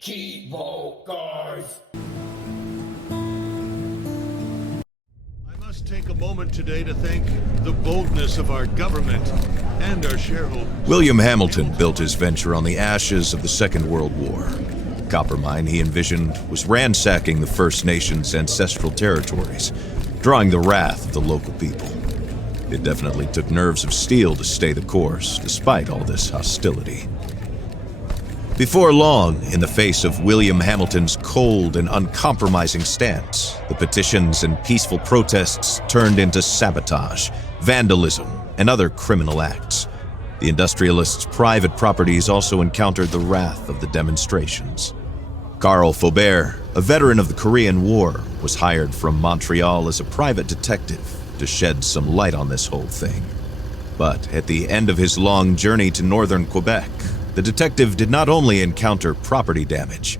Cheevo, guys! I must take a moment today to thank the boldness of our government and our shareholders. William Hamilton built his venture on the ashes of the Second World War. The copper mine he envisioned was ransacking the First Nations' ancestral territories, drawing the wrath of the local people. It definitely took nerves of steel to stay the course, despite all this hostility. Before long, in the face of William Hamilton's cold and uncompromising stance, the petitions and peaceful protests turned into sabotage, vandalism, and other criminal acts. The industrialists' private properties also encountered the wrath of the demonstrations. Carl Faubert, a veteran of the Korean War, was hired from Montreal as a private detective to shed some light on this whole thing. But at the end of his long journey to northern Quebec, the detective did not only encounter property damage,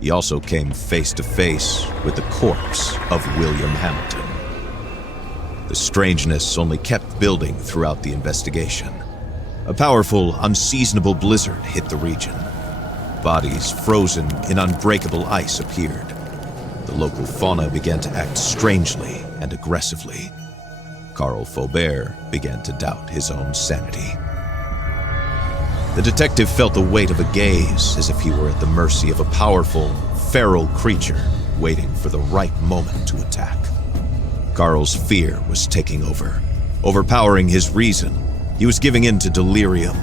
he also came face to face with the corpse of William Hamilton. The strangeness only kept building throughout the investigation. A powerful, unseasonable blizzard hit the region. Bodies frozen in unbreakable ice appeared. The local fauna began to act strangely and aggressively. Carl Faubert began to doubt his own sanity. The detective felt the weight of a gaze, as if he were at the mercy of a powerful, feral creature waiting for the right moment to attack. Carl's fear was taking over, overpowering his reason. He was giving in to delirium.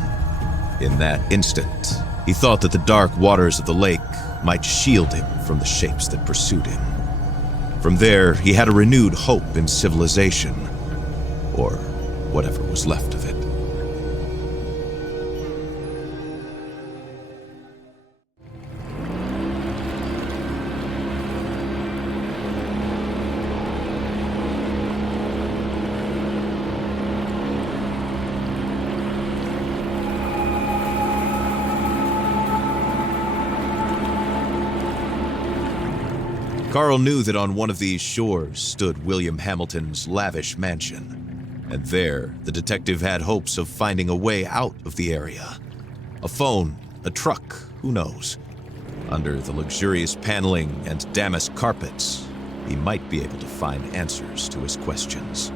In that instant, he thought that the dark waters of the lake might shield him from the shapes that pursued him. From there, he had a renewed hope in civilization, or whatever was left of it. Carl knew that on one of these shores stood William Hamilton's lavish mansion, and there the detective had hopes of finding a way out of the area. A phone, a truck, who knows? Under the luxurious paneling and damask carpets, he might be able to find answers to his questions.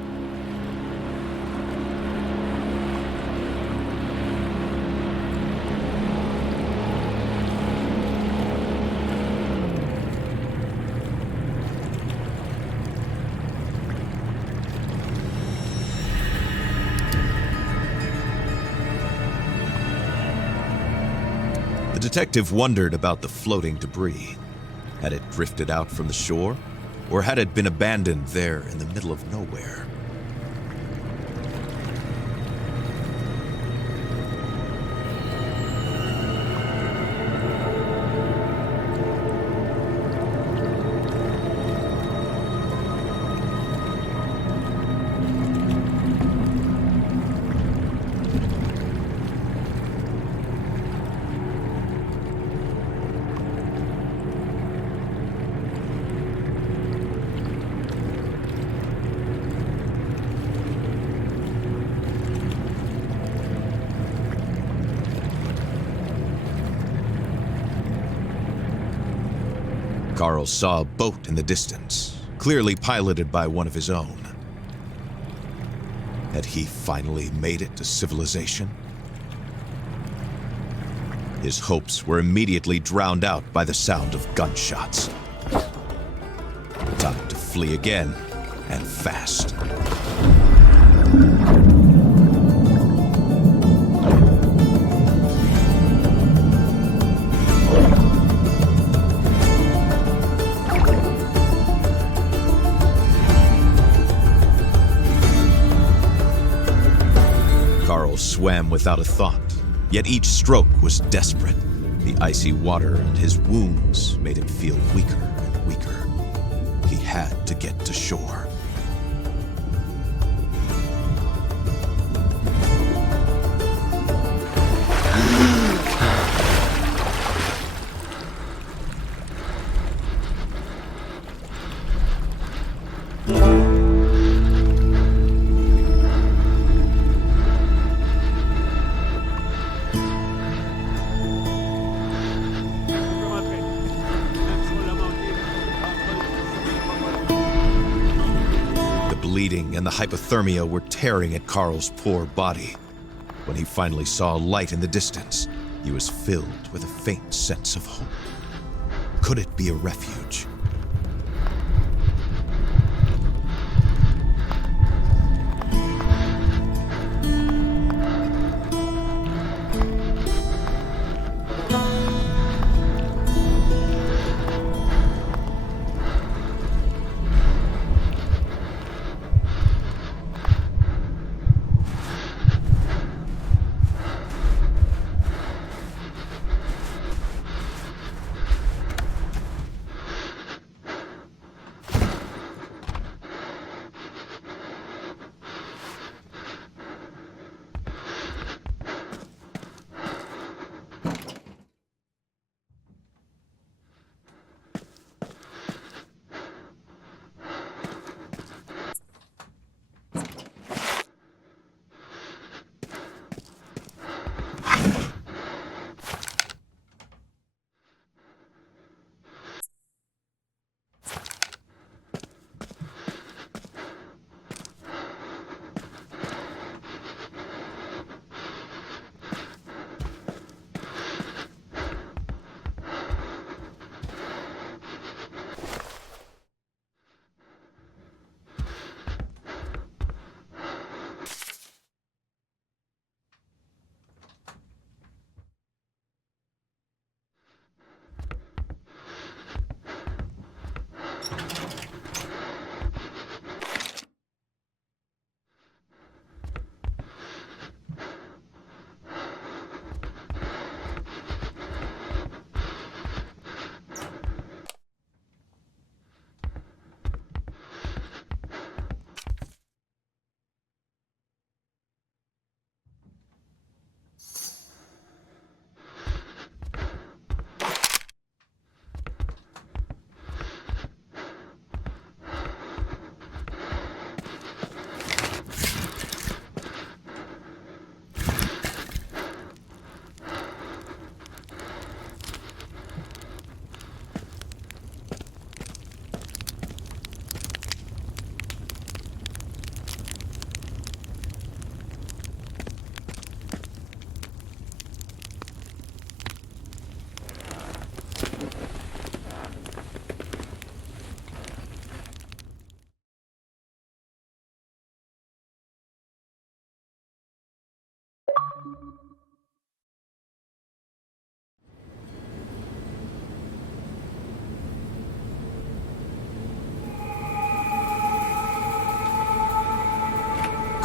The detective wondered about the floating debris. Had it drifted out from the shore, or had it been abandoned there in the middle of nowhere? Carl saw a boat in the distance, clearly piloted by one of his own. Had he finally made it to civilization? His hopes were immediately drowned out by the sound of gunshots. Time to flee again, and fast. Carl swam without a thought, yet each stroke was desperate. The icy water and his wounds made him feel weaker and weaker. He had to get to shore. bleeding and the hypothermia were tearing at Carl's poor body. When he finally saw a light in the distance, he was filled with a faint sense of hope. Could it be a refuge?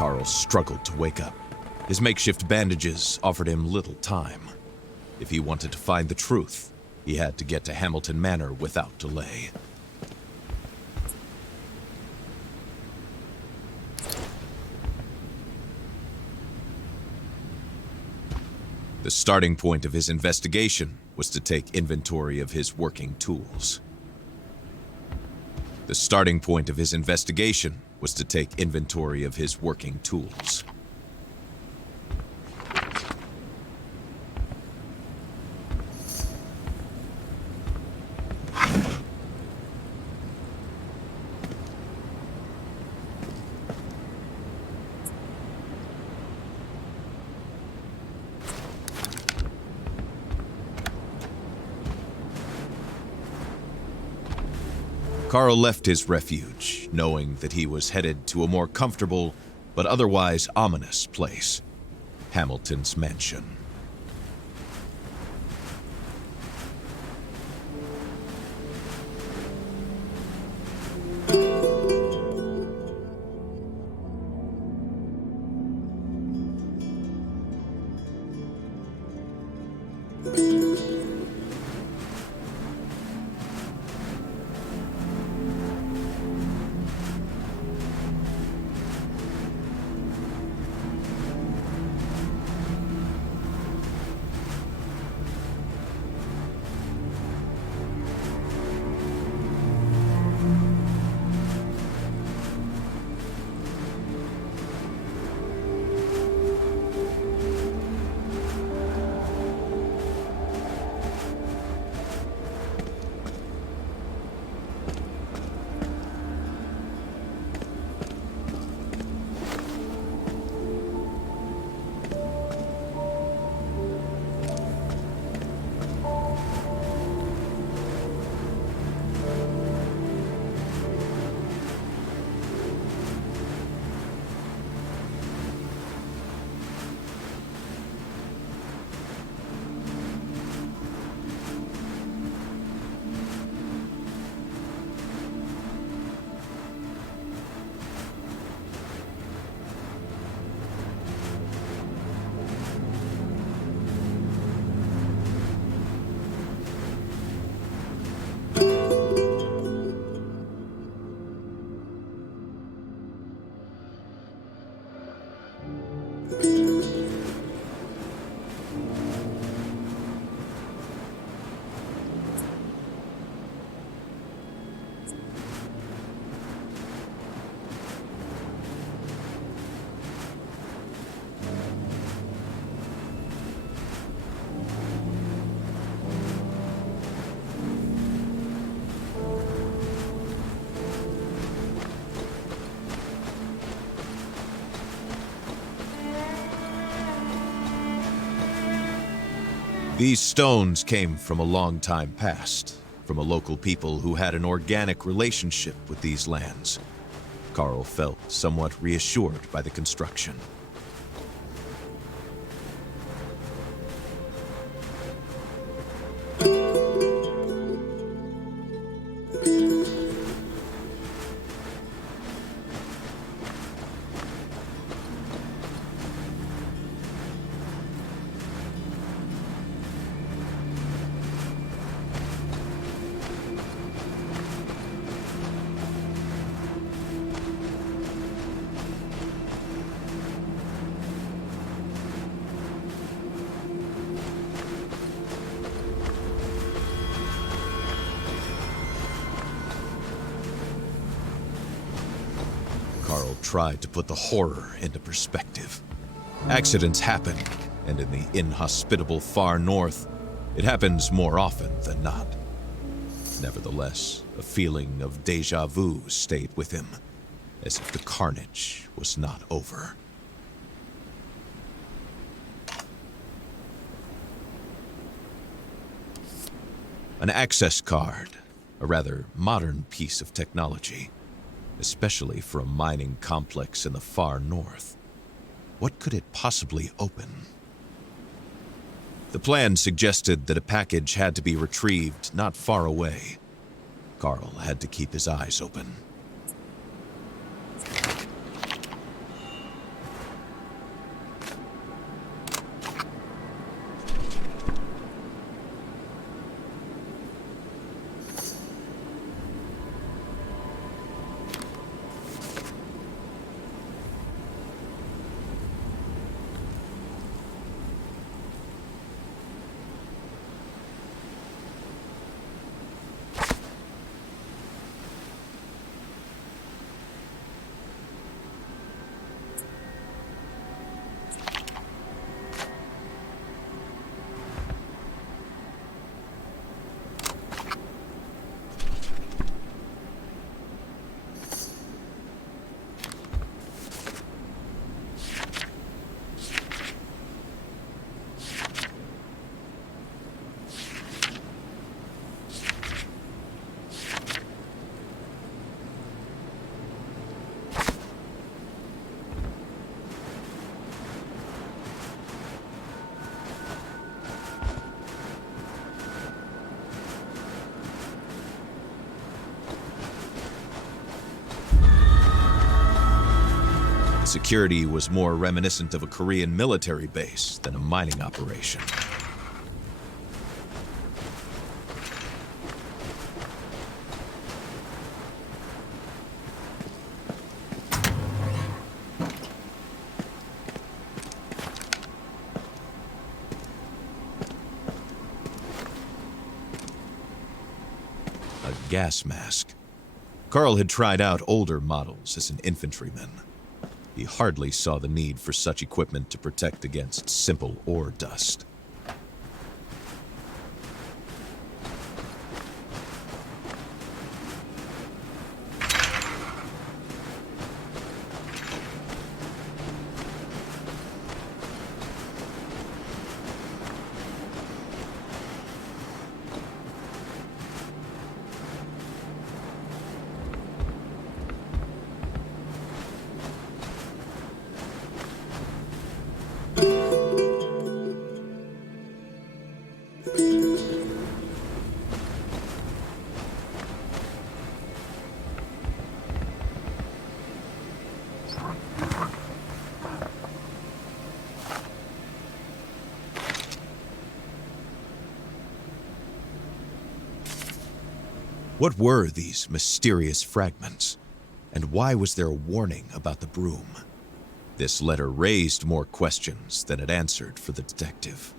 Carl struggled to wake up. His makeshift bandages offered him little time. If he wanted to find the truth, he had to get to Hamilton Manor without delay. The starting point of his investigation was to take inventory of his working tools. The starting point of his investigation was to take inventory of his working tools. Carl left his refuge, knowing that he was headed to a more comfortable, but otherwise ominous place, Hamilton's mansion. These stones came from a long time past, from a local people who had an organic relationship with these lands. Carl felt somewhat reassured by the construction. Carl tried to put the horror into perspective. Accidents happen, and in the inhospitable far north, it happens more often than not. Nevertheless, a feeling of déjà vu stayed with him, as if the carnage was not over. An access card, a rather modern piece of technology, especially for a mining complex in the far north. What could it possibly open? The plan suggested that a package had to be retrieved not far away. Carl had to keep his eyes open. Security was more reminiscent of a Korean military base than a mining operation. A gas mask. Carl had tried out older models as an infantryman. He hardly saw the need for such equipment to protect against simple ore dust. What were these mysterious fragments? And why was there a warning about the Brume? This letter raised more questions than it answered for the detective.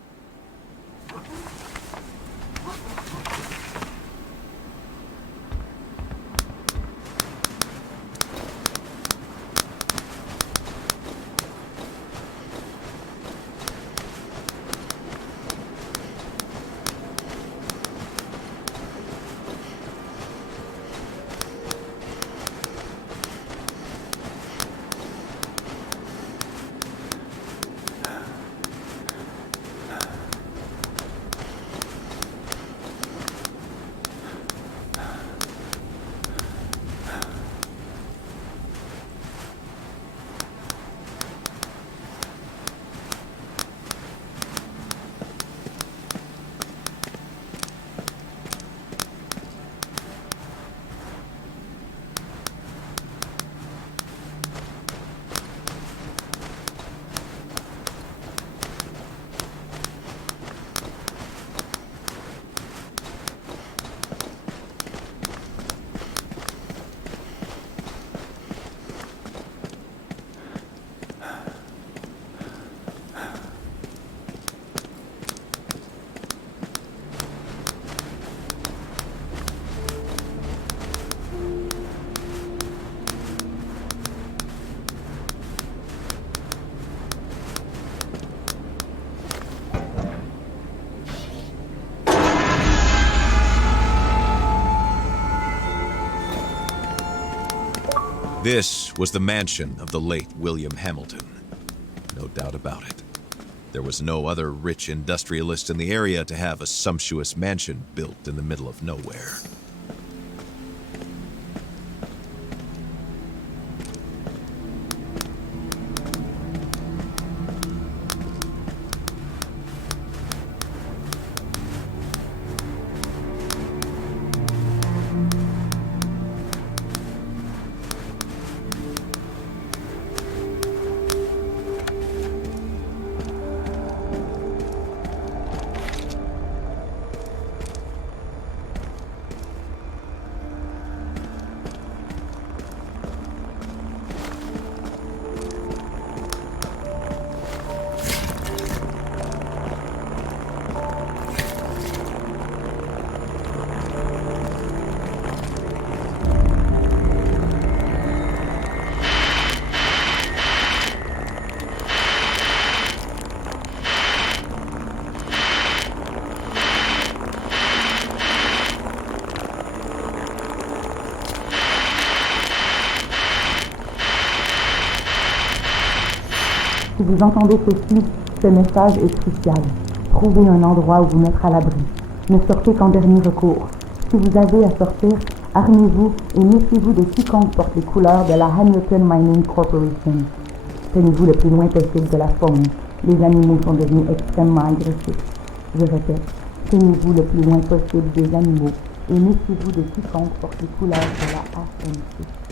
This was the mansion of the late William Hamilton. No doubt about it. There was no other rich industrialist in the area to have a sumptuous mansion built in the middle of nowhere. Si vous entendez ceci, ce message est crucial. Trouvez un endroit où vous mettre à l'abri. Ne sortez qu'en dernier recours. Si vous avez à sortir, armez-vous et méfiez-vous de quiconque porte les couleurs de la Hamilton Mining Corporation. Tenez-vous le plus loin possible de la faune. Les animaux sont devenus extrêmement agressifs. Je répète, tenez-vous le plus loin possible des animaux et méfiez-vous de quiconque porte les couleurs de la HMC.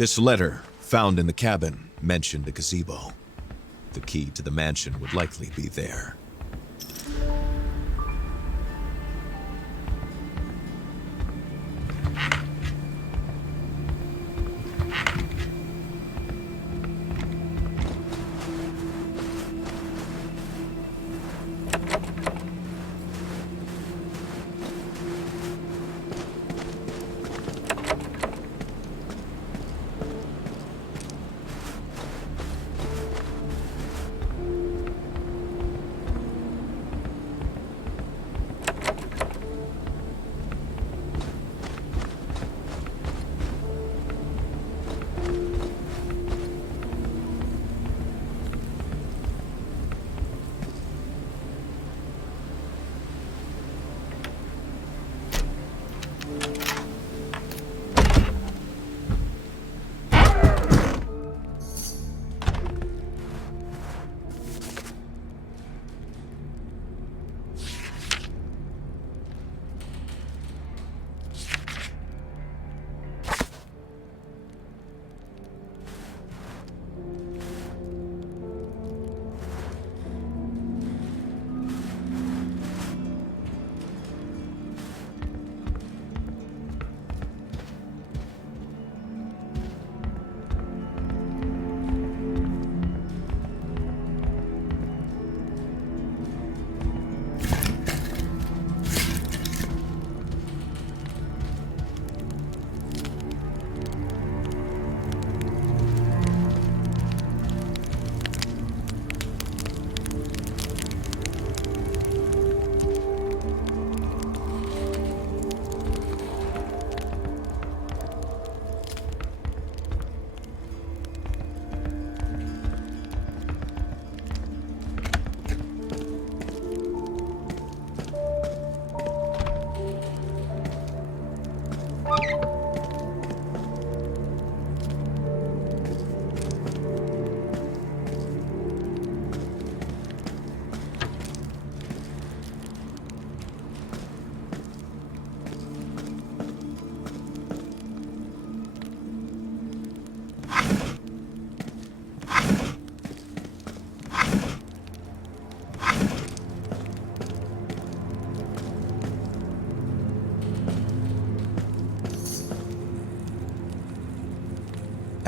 This letter, found in the cabin, mentioned a gazebo. The key to the mansion would likely be there.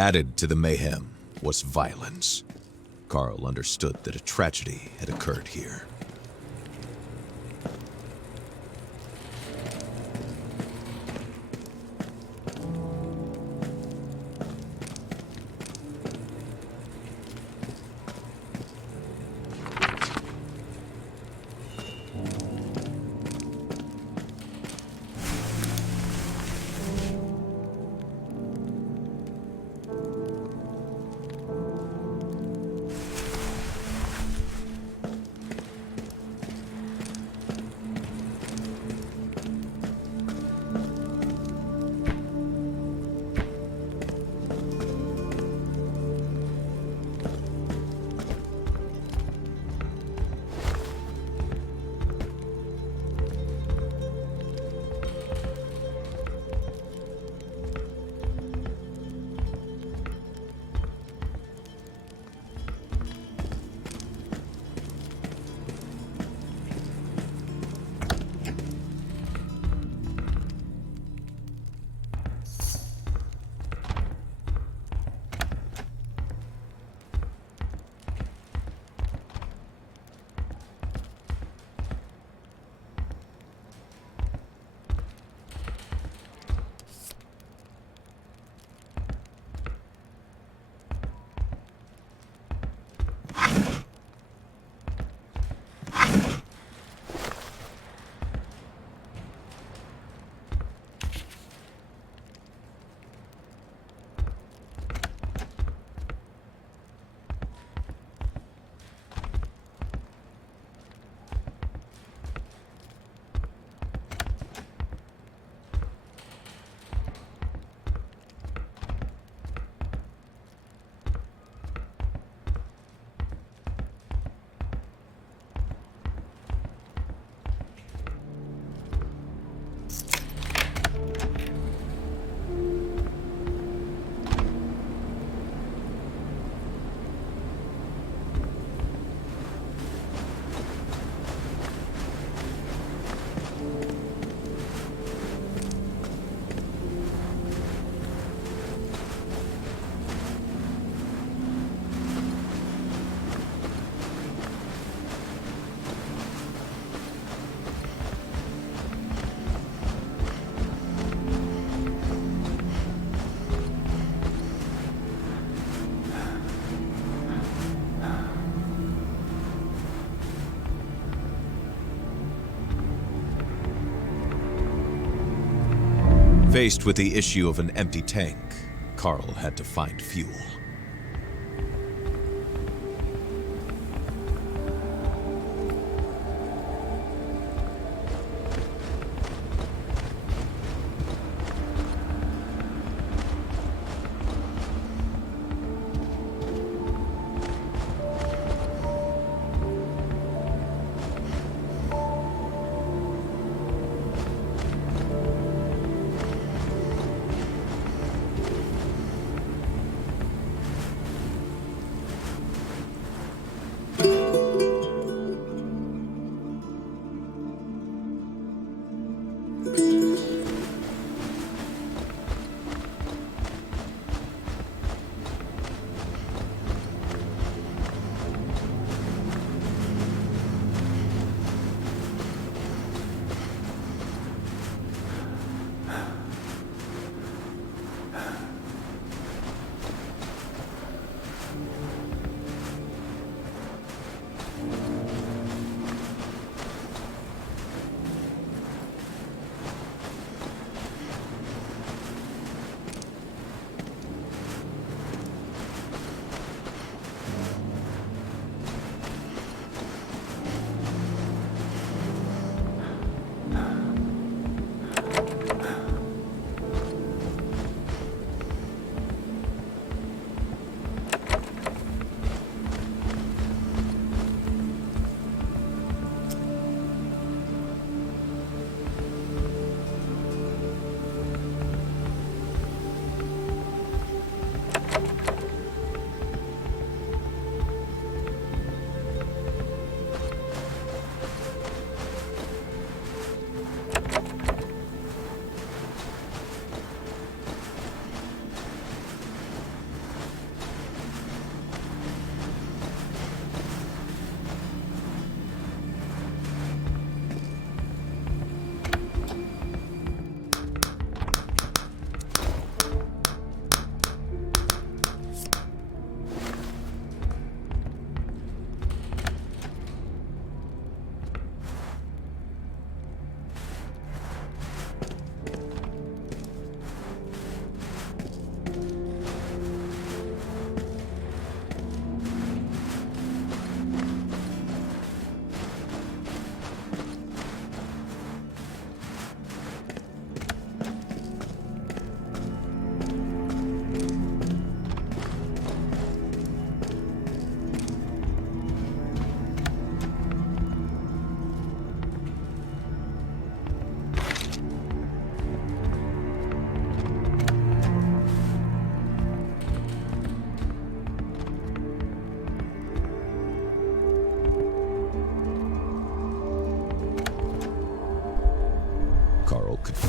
Added to the mayhem was violence. Carl understood that a tragedy had occurred here. Faced with the issue of an empty tank, Carl had to find fuel.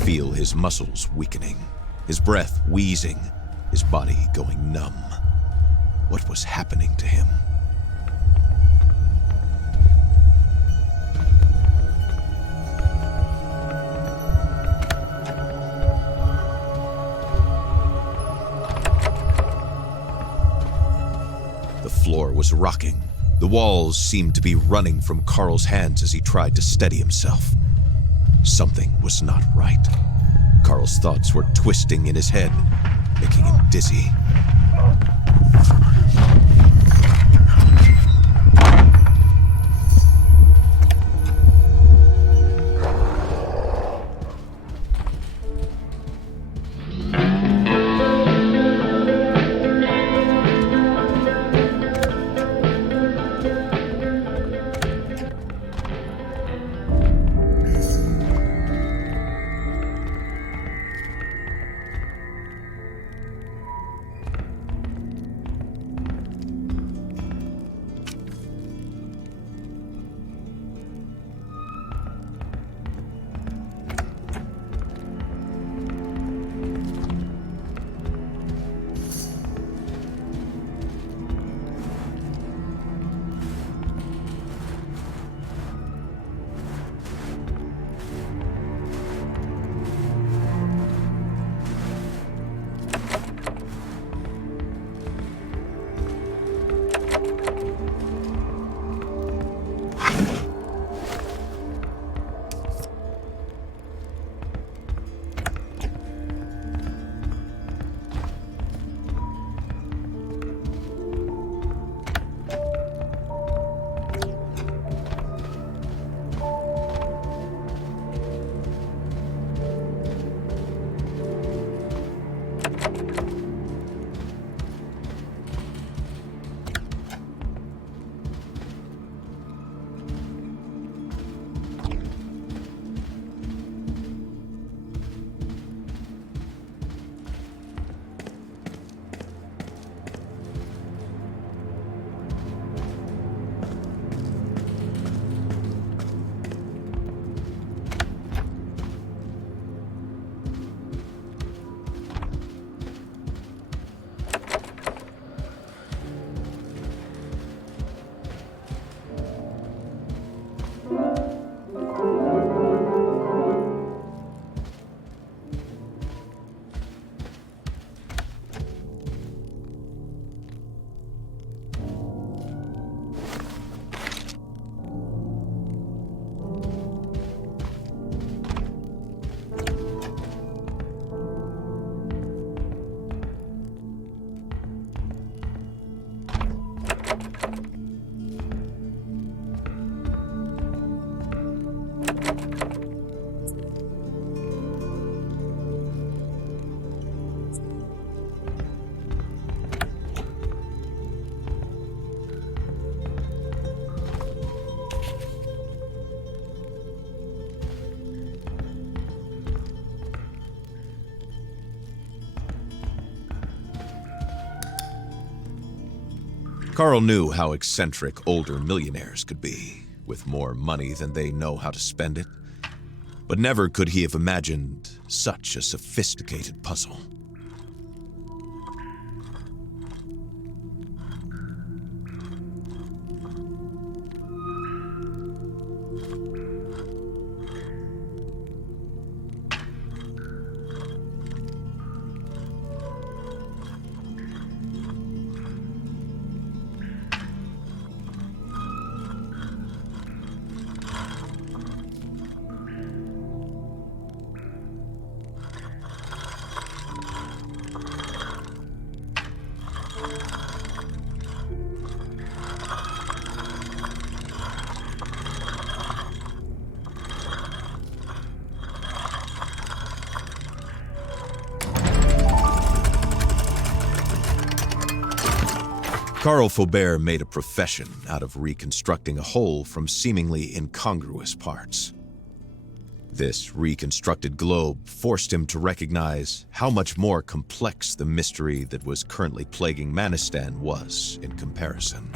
feel his muscles weakening, his breath wheezing, his body going numb. What was happening to him? The floor was rocking. The walls seemed to be running from Carl's hands as he tried to steady himself. Something was not right. Carl's thoughts were twisting in his head, making him dizzy. Carl knew how eccentric older millionaires could be, with more money than they know how to spend it. But never could he have imagined such a sophisticated puzzle. Carl Faubert made a profession out of reconstructing a whole from seemingly incongruous parts. This reconstructed globe forced him to recognize how much more complex the mystery that was currently plaguing Manistan was in comparison.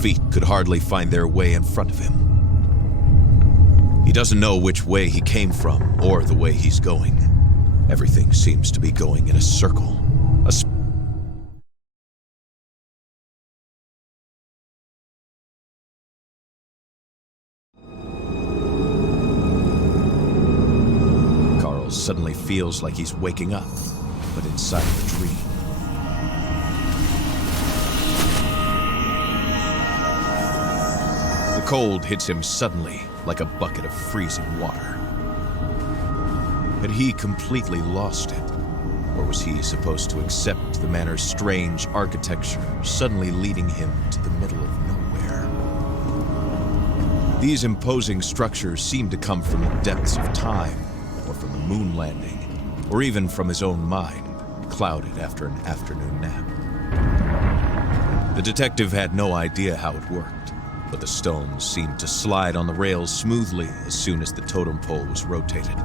feet could hardly find their way in front of him. He doesn't know which way he came from or the way he's going. Everything seems to be going in a circle. Carl suddenly feels like he's waking up, but inside of a dream. The cold hits him suddenly, like a bucket of freezing water. Had he completely lost it? Or was he supposed to accept the manor's strange architecture, suddenly leading him to the middle of nowhere? These imposing structures seem to come from the depths of time, or from the moon landing, or even from his own mind, clouded after an afternoon nap. The detective had no idea how it worked, but the stones seemed to slide on the rails smoothly as soon as the totem pole was rotated.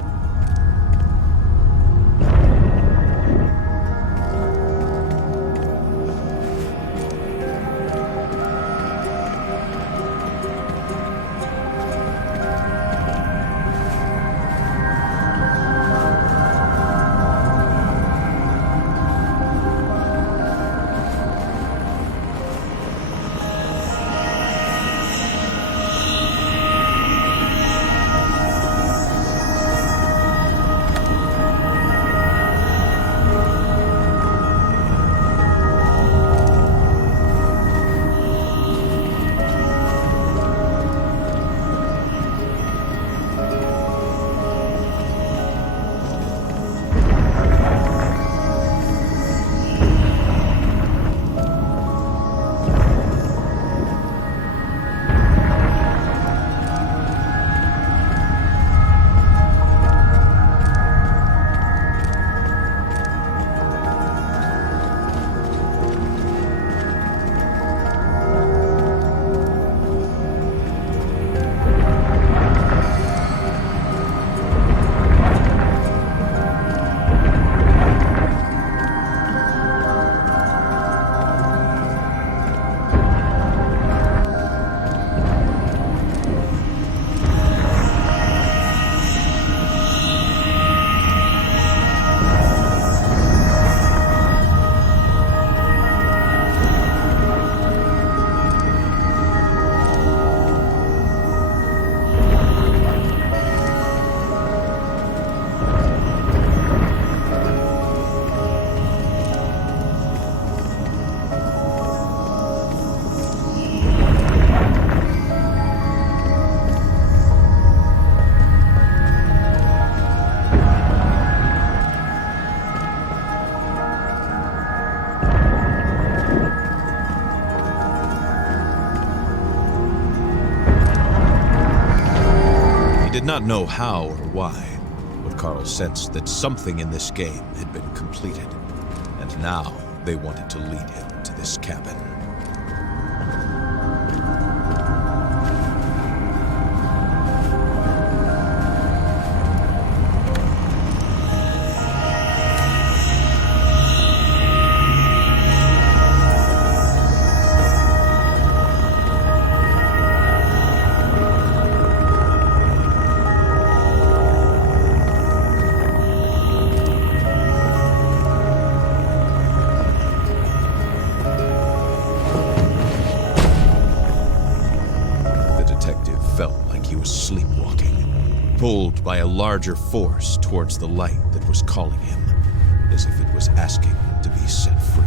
Did not know how or why, but Carl sensed that something in this game had been completed, and now they wanted to lead him to this cabin. Pulled by a larger force towards the light that was calling him, as if it was asking to be set free.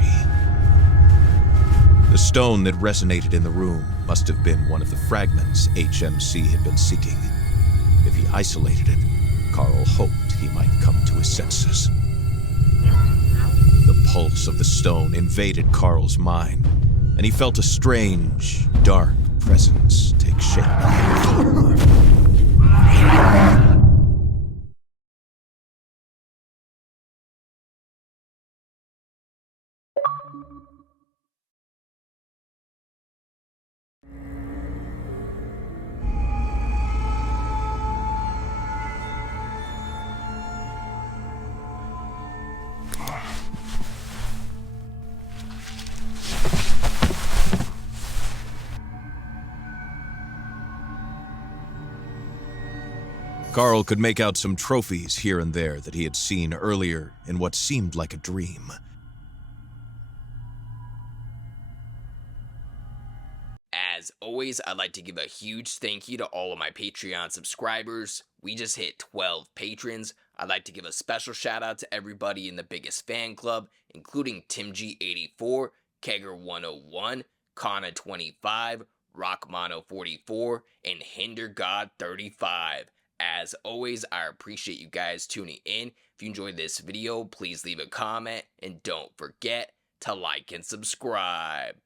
The stone that resonated in the room must have been one of the fragments HMC had been seeking. If he isolated it, Carl hoped he might come to his senses. The pulse of the stone invaded Carl's mind, and he felt a strange, dark presence take shape. Carl could make out some trophies here and there that he had seen earlier in what seemed like a dream. As always, I'd like to give a huge thank you to all of my Patreon subscribers. We just hit 12 patrons. I'd like to give a special shout out to everybody in the biggest fan club, including TimG84, Kegger101, Kona25, Rockmono44, and HinderGod35. As always, I appreciate you guys tuning in. If you enjoyed this video, please leave a comment, and don't forget to like and subscribe.